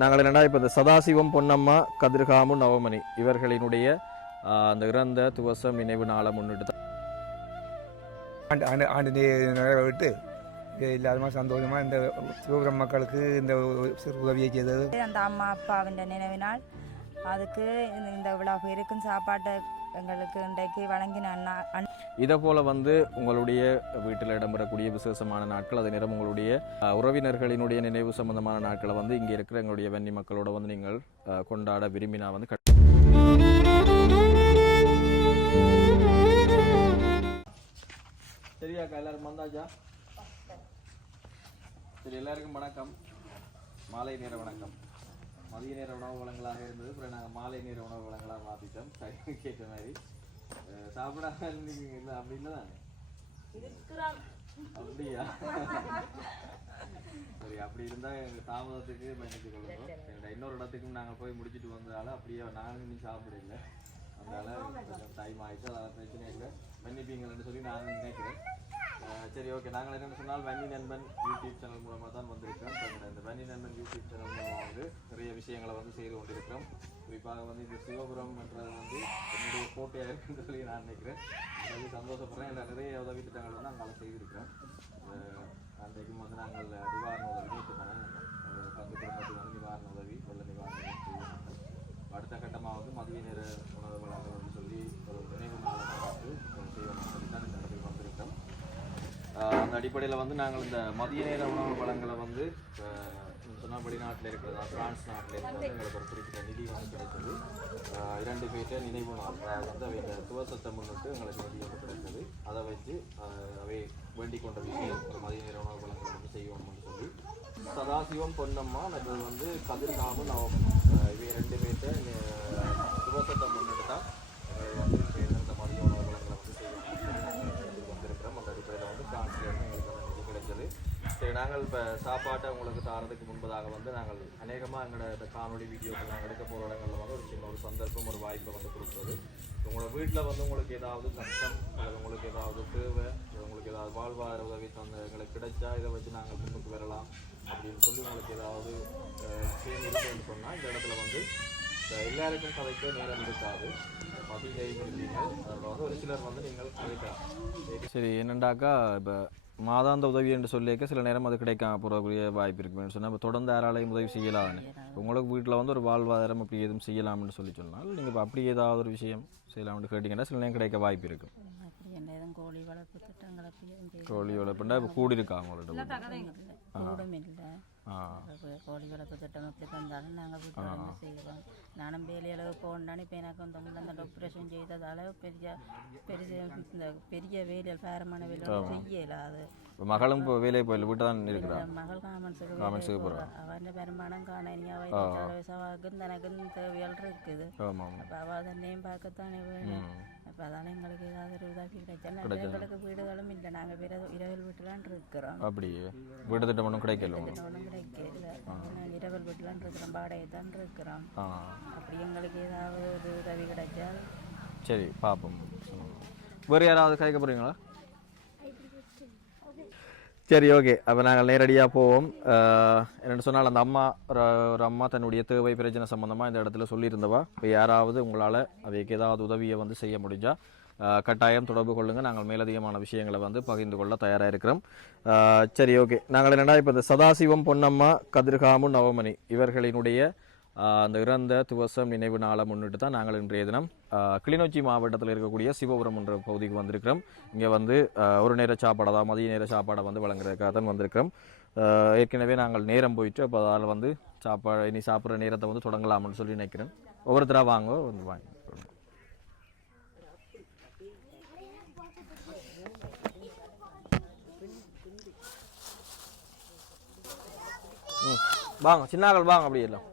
நாங்கள் என்னடா இப்போ இந்த சதாசிவம் பொன்னம்மா கதிர்காமு நவமணி இவர்களினுடைய அந்த இறந்த துவசம் நினைவு நாளை முன்னிட்டு ஆண்டு விட்டு இல்லாத சந்தோஷமா இந்த சிவபுரம் மக்களுக்கு இந்த சிறு உதவியை செய்தது. அந்த அம்மா அப்பாவின் நினைவினால் அதுக்கு இந்த விழா இருக்கும் சாப்பாட்டை எங்களுக்கு இன்றைக்கு வழங்கின. இதை போல உங்களுடைய வீட்டில் இடம்பெறக்கூடிய விசேஷமான நாட்கள் அதே நேரம் உங்களுடைய உறவினர்களினுடைய நினைவு சம்பந்தமான நாட்களை இங்கே இருக்கிற எங்களுடைய வன்னி மக்களோட நீங்கள் கொண்டாட விரும்பினா சரியாக்கா எல்லாரும் வந்தாச்சா? சரி, எல்லாருக்கும் வணக்கம். மாலை நேர வணக்கம். மதிய நேர உணவு வளங்களாக இருந்தது, அப்புறம் நாங்கள் மாலை நேர உணவு வளங்களாக மாற்றிட்டோம். கேட்ட மாதிரி சாப்பிடாம இருந்தீங்க இல்லை அப்படி இல்லை தானே? அப்படியா? சரி, அப்படி இருந்தால் எங்கள் தாமதத்துக்கு மன்னிச்சு கொள்ளுவோம். இன்னொரு இடத்துக்கும் நாங்கள் போய் முடிச்சுட்டு வந்ததால அப்படியே நானும் இன்னும் சாப்பிடல. அதனால கொஞ்சம் டைம் ஆகிட்டு, அதெல்லாம் பிரச்சனை இல்லை, மன்னிப்பீங்கள்னு சொல்லி நான் நினைக்கிறேன். சரி, ஓகே. நாங்கள் என்னென்னு சொன்னால் வன்னி நண்பன் யூடியூப் சேனல் மூலமாக தான் வந்திருக்கிறோம். இந்த வன்னி நண்பன் யூடியூப் சேனல் மூலமாக நிறைய விஷயங்களை செய்து கொண்டிருக்கிறோம். குறிப்பாக இந்த சிவபுரம் என்றது என்னுடைய கோட்டையாக இருக்குன்னு சொல்லி நான் நினைக்கிறேன். அது சந்தோஷப்படுறேன். இல்லை, நிறைய உதவி திட்டங்கள் நாங்கள் செய்திருக்கிறோம். அன்றைக்கும் நாங்கள் நிவாரண உதவி தானே 10 குடும்பத்துக்கு நிவாரண உதவி, வெள்ள நிவாரண உதவி செய்திருக்கிறோம். அடுத்த கட்டமாக மதிய நேர உணவு வழங்கணும்னு சொல்லி ஒரு நினைவு நாளை செய்யணும்னு சொல்லி தான் இந்த இடத்துக்கு வந்திருக்கோம். அந்த அடிப்படையில் நாங்கள் இந்த மதிய நேர உணவு வளங்களை சொன்னால் வெளிநாட்டில் இருக்கிறதா, பிரான்ஸ் நாட்டில் இருக்கிறது எங்களுக்கு ஒரு குறிப்பிட்ட நிதி கிடைத்தது. 2 பேர்கிட்ட நினைவு நாள், அதாவது அவை துவசத்தை முன்னிட்டு எங்களுக்கு நிதி கிடைத்தது. அதை வச்சு அவை வேண்டிக் கொண்ட விஷயம் ஒரு மதிய நேர உணவு வளங்களை செய்யணும்னு சொல்லி சதாசிவம் பொன்னம்மா மற்றது கதிர்காமு நவமணி இவை 2 பேர்கிட்ட துவசத்தை முன்னிட்டு தான் இந்த மதிய உணவு வளங்களை செய்யணும் வந்திருக்கிறோம். அந்த அடிப்படையில் பிரான்ஸ்லேருந்து எங்களுக்கு நிதி கிடைச்சது. சரி, நாங்கள் இப்போ சாப்பாட்டை உங்களுக்கு தாரதுக்கு முன்பதாக நாங்கள் அநேகமாக எங்களோட இந்த காணொலி வீடியோக்கள் நாங்கள் எடுக்க போகிற இடங்களில் ஒரு சின்ன ஒரு சந்தர்ப்பம், ஒரு வாய்ப்பை கொடுக்குறது. உங்களோட வீட்டில் உங்களுக்கு ஏதாவது கஷ்டம் அல்லது உங்களுக்கு ஏதாவது தேவை, உங்களுக்கு ஏதாவது வாழ்வாதார உதவி எங்களுக்கு கிடைச்சா இதை வச்சு நாங்கள் முன்னுக்கு வரலாம் அப்படின்னு சொல்லி உங்களுக்கு ஏதாவது விஷயம் இருக்குன்னு சொன்னால் இந்த இடத்துல எல்லாருக்கும் கதைக்க நேரம் இருக்காது. அதில் ஒரு சிலர் நீங்கள் கதைக்கலாம். சரி, என்னண்டாக்கா இப்போ மாதாந்த உதவி என்று சொல்லியிருக்க சில நேரம் அது கிடைக்காம போகக்கூடிய வாய்ப்பு இருக்குன்னு சொன்னால் இப்போ தொடர்ந்து யாராலையும் உதவி செய்யலாம்னு உங்களுக்கு வீட்டில் ஒரு வாழ்வாதாரம் அப்படி எதுவும் செய்யலாம்னு சொன்னால் நீங்கள் இப்போ அப்படி ஏதாவது ஒரு விஷயம் செய்யலாம்னு கேட்டிங்கன்னா சில நேரம் கிடைக்க வாய்ப்பு இருக்கும். கோழி வளர்ப்பு திட்டங்களை கோழி வளர்ப்புண்டா இப்போ கூடி இருக்கா அவங்கள்ட்ட? கோழி வளர்ப்பு திட்டம் எப்படி தந்தாலும் நாங்கள் வீட்டில் செய்வோம். நானும் வேலையளவு போகணுன்னு இப்போ எனக்கு அந்த ஆப்ரேஷன் செய்ததால் இந்த பெரிய வேலையில் பேரமான வேலையில் செய்யலாது. மகளும் இப்போ வேலையை போயில வீட்டை தான் இருக்கிறான். மகள் காமன்ஸுக்கு போகிறான். அவன் பெரும்பாலும் காணனியாக வயசாகும் தனக்கும் தேவையால் இருக்குது. அப்போ அவள் தன்னையும் பார்க்கத்தானே வேணும். அப்போ அதால் எங்களுக்கு ஏதாவது ஒரு உதவி கிடைச்சா, எங்களுக்கு வீடுகளும் இல்லை, நாங்கள் இரவல் வீட்டுலான் இருக்கிறோம். அப்படியே வீடு திட்டம் ஒன்றும் கிடைக்கல? ஒன்றும் கிடைக்கல. நாங்கள் இரவல் வீட்டுலான் இருக்கிறோம், வாடகை தான் இருக்கிறோம். அப்படி எங்களுக்கு ஏதாவது ஒரு உதவி கிடைச்சா சரி பார்ப்போம். வேறு யாராவது கேட்க போகிறீங்களா? சரி, ஓகே. அப்போ நாங்கள் நேரடியாக போவோம். என்னென்னு சொன்னால் அந்த அம்மா ஒரு அம்மா தன்னுடைய தேவை பிரச்சனை சம்மந்தமாக இந்த இடத்துல சொல்லியிருந்தவா. இப்போ யாராவது உங்களால் அவைக்கு ஏதாவது உதவியை செய்ய முடிஞ்சால் கட்டாயம் தொடர்பு கொள்ளுங்கள். நாங்கள் மேலதிகமான விஷயங்களை பகிர்ந்து கொள்ள தயாராக இருக்கிறோம். சரி, ஓகே. நாங்கள் என்னென்னா இப்போ இந்த சதாசிவம் பொன்னம்மா கதிர்காமு நவமணி இவர்களினுடைய அந்த இறந்த துவசம் நினைவு நாளை முன்னிட்டு தான் நாங்கள் இன்றைய தினம் கிளிநொச்சி மாவட்டத்தில் இருக்கக்கூடிய சிவபுரம் என்ற பகுதிக்கு வந்திருக்கிறோம். இங்கே ஒரு நேர சாப்பாடை தான், மதிய நேர சாப்பாடை வழங்குறதுக்காக தான் வந்திருக்கிறோம். ஏற்கனவே நாங்கள் நேரம் போயிட்டு அப்போ அதால் இனி சாப்பிட்ற நேரத்தை தொடங்கலாம்னு சொல்லி நினைக்கிறேன். ஒவ்வொருத்தராக வாங்க வாங்க. வாங்க சின்னாக்கள் வாங்க, அப்படி எல்லாம்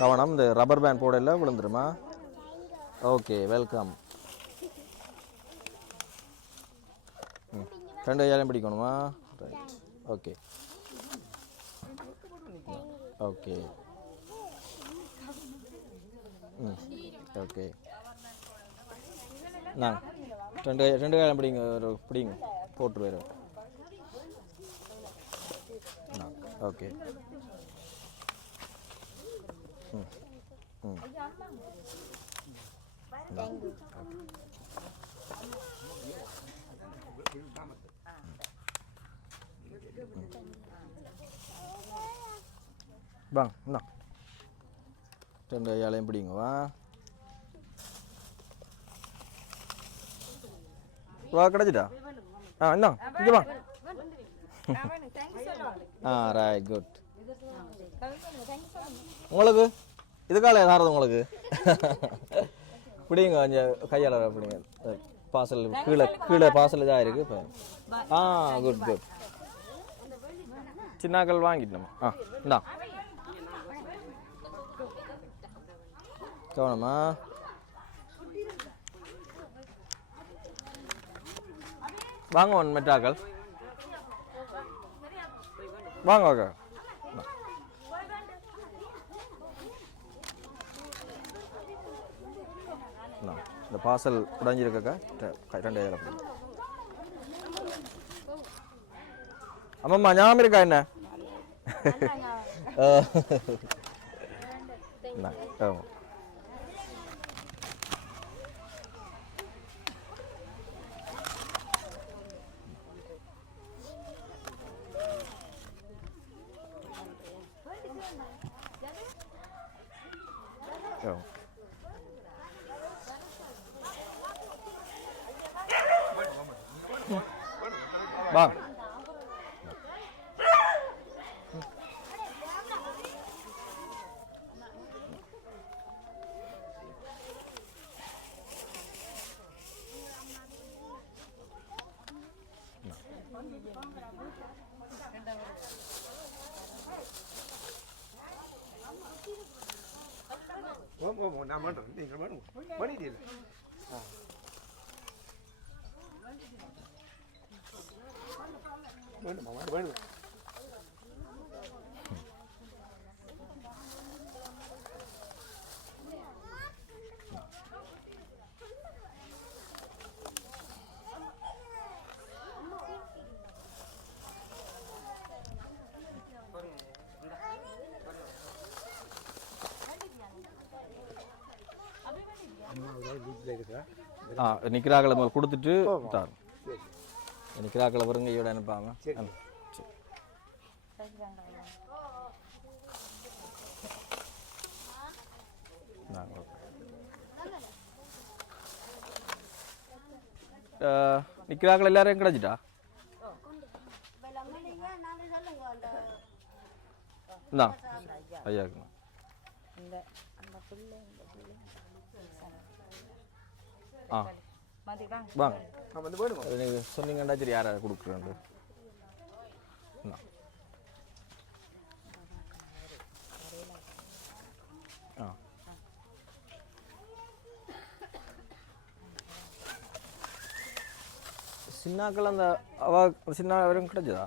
கவனம். இந்த ரப்பர் பேண்ட் போடல விழுந்துருமா? Okay, welcome. 2 கையாலையும் பிடிக்கணுமா? Right, okay okay okay. நான் 2 கையாலையும் பிடிங்க, பிடிங்க போட்டு வரும். ஓகே வாங்க இந்தா 2 கையாலையும் பிடிங்க வா கிடச்சிட்டா இந்தா இங்கே வா ரைட் குட் உங்களுக்கு இதுக்கால ஏதாவது உங்களுக்கு பிடிங்க கொஞ்சம் கையால் பிடிங்க பார்சல் கீழே பார்சல் இதாக இருக்கு இப்போ குட் குட் சின்னாக்கள் வாங்கிட்டோம் இந்தா கவனமா வாங்க மெட்டாக்கள் வாங்க வாங்க இந்த பார்சல் உடஞ்சிருக்கக்கா 2000 அம்மாம்மா ஞாபகம் இருக்கா என்ன bang நிக்கிறாக்களை கொடுத்துட்டு நிக்கிறாக்களை வருங்க இயோட அனுப்பாம நிக்கிறாக்கள் எல்லாரும் கிடைச்சிட்டா ஐயா வாங்க நீங்கள் சொன்னீங்கன்னா சரி யாரை கொடுக்குறேன் சின்னாக்கள் அந்த சின்ன வரும் கிடைச்சதா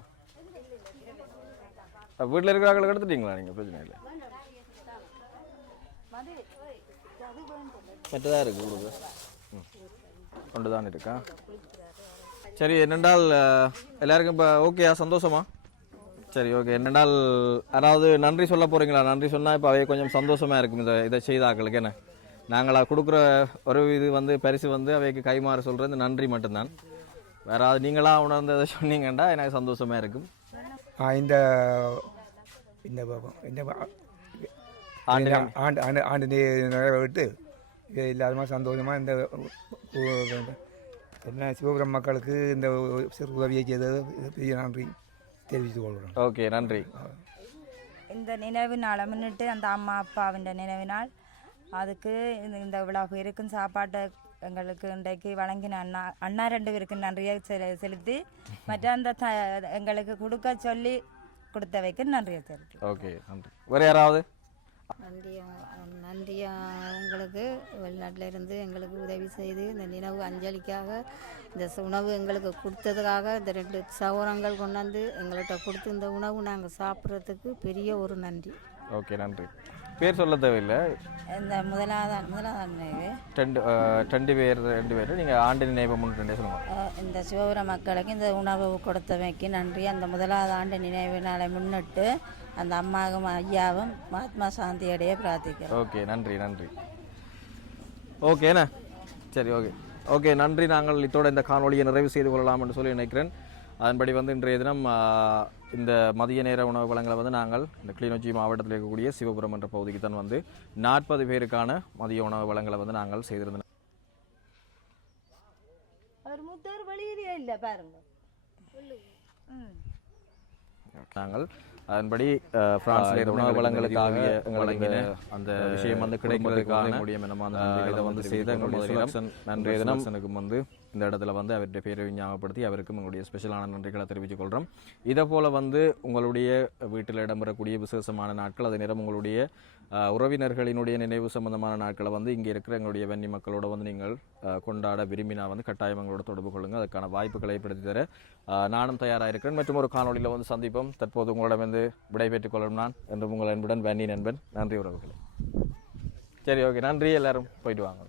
வீட்டில் இருக்கிறாக்களை எடுத்துட்டீங்களா நீங்கள் பிரச்சனை இல்லை மற்றதாக இருக்குது உங்களுக்கு கொண்டு தான் இருக்கா சரி என்னென்றால் எல்லாருக்கும் இப்போ ஓகேயா சந்தோஷமா சரி ஓகே என்னென்றால் யாராவது நன்றி சொல்ல போகிறீங்களா நன்றி சொன்னால் இப்போ அவை கொஞ்சம் சந்தோஷமாக இருக்கும் இதை செய்தாக்களுக்கு என்ன நாங்களாக கொடுக்குற ஒரு இது பரிசு அவைக்கு கைமாறு சொல்கிறது நன்றி மட்டும்தான் வேறாவது நீங்களாக உணர்ந்ததை சொன்னீங்கன்னா எனக்கு சந்தோஷமாக இருக்கும் இந்த இந்த இந்த ஆண்டு நிறைவேறிட்டு இல்லாத சந்தோஷமாக இந்த என்ன சிவபுரம் மக்களுக்கு இந்த சிறு உதவியை செய்தது பெரிய நன்றி தெரிவித்துக் கொள்கிறோம் ஓகே நன்றி இந்த நினைவு நாளை முன்னிட்டு அந்த அம்மா அப்பாவின் நினைவு நாள் அதுக்கு இந்த விழா பேருக்கும் சாப்பாட்டை எங்களுக்கு இன்றைக்கு வழங்கின அண்ணா 2 பேருக்கு நன்றியை செலுத்தி மற்ற அந்த எங்களுக்கு கொடுக்க சொல்லி கொடுத்தவைக்கு நன்றியை செலுத்தி ஓகே நன்றி வேறு யாராவது நன்றியா உங்களுக்கு வெளிநாட்டில் இருந்து எங்களுக்கு உதவி செய்து இந்த நினைவு அஞ்சலிக்காக இந்த உணவு எங்களுக்கு கொடுத்ததுக்காக இந்த 2 சகோதரங்கள் கொண்டாந்து எங்கள்கிட்ட கொடுத்து இந்த உணவு நாங்கள் சாப்பிட்றதுக்கு பெரிய ஒரு நன்றி ஓகே நன்றி பேர் சொல்ல தேவையில்லை. இந்த முதலாவது ரெண்டு பேர் நீங்கள் ஆண்டு நினைவு முன்னிட்டு சொல்லுங்கள். இந்த சிவபுரம் மக்களுக்கு இந்த உணவு கொடுத்தமைக்கு நன்றி. அந்த முதலாவது ஆண்டு நினைவு நாளை முன்னிட்டு அந்த அம்மாவும் ஐயாவும் மகாத்மா சாந்தியடைய பிரார்த்திக்கிறோம். ஓகே, நன்றி. ஓகேண்ணா, சரி, ஓகே நன்றி. நாங்கள் இதோட இந்த காணொலியை நிறைவு செய்து கொள்ளலாம் என்று சொல்லி நினைக்கிறேன். அதன்படி இன்றைய தினம் இந்த மதிய நேர உணவு வளங்களை நாங்கள் இந்த கிளிநொச்சி மாவட்டத்தில் இருக்கக்கூடிய சிவபுரம் என்ற பகுதிக்கு தான் 40 பேருக்கான மதிய உணவு வளங்களை நாங்கள் செய்திருந்தோம். நாங்கள் அதன்படி பிரான்ஸ்ல உணவு வளங்களுக்காக வழங்கின அந்த விஷயம் கிடைக்கிறதுக்கான இதை செய்த நன்றைய தினம் இந்த இடத்துல அவருடைய பேரை ஞாபகப்படுத்தி அவருக்கும் எங்களுடைய ஸ்பெஷலான நன்றிகளை தெரிவித்துக் கொள்கிறோம். இதே போல் உங்களுடைய வீட்டில் இடம்பெறக்கூடிய விசேஷமான நாட்கள், அதே நேரம் உங்களுடைய உறவினர்களினுடைய நினைவு சம்பந்தமான நாட்களை இங்கே இருக்கிற எங்களுடைய வன்னி மக்களோட நீங்கள் கொண்டாட விரும்பினா கட்டாயம் எங்களோட தொடர்பு கொள்ளுங்கள். அதுக்கான வாய்ப்புகளை ஏற்படுத்தி தர நானும் தயாராக இருக்கிறேன். மற்றும் ஒரு காணொலியில் சந்திப்போம். தற்போது உங்களிடம் விடைபெற்றுக் கொள்ளும் நான் என்று உங்கள் அன்புடன் வன்னி நண்பன். நன்றி உறவுகளே. சரி, ஓகே, நன்றி. எல்லாரும் போயிட்டு வாங்க.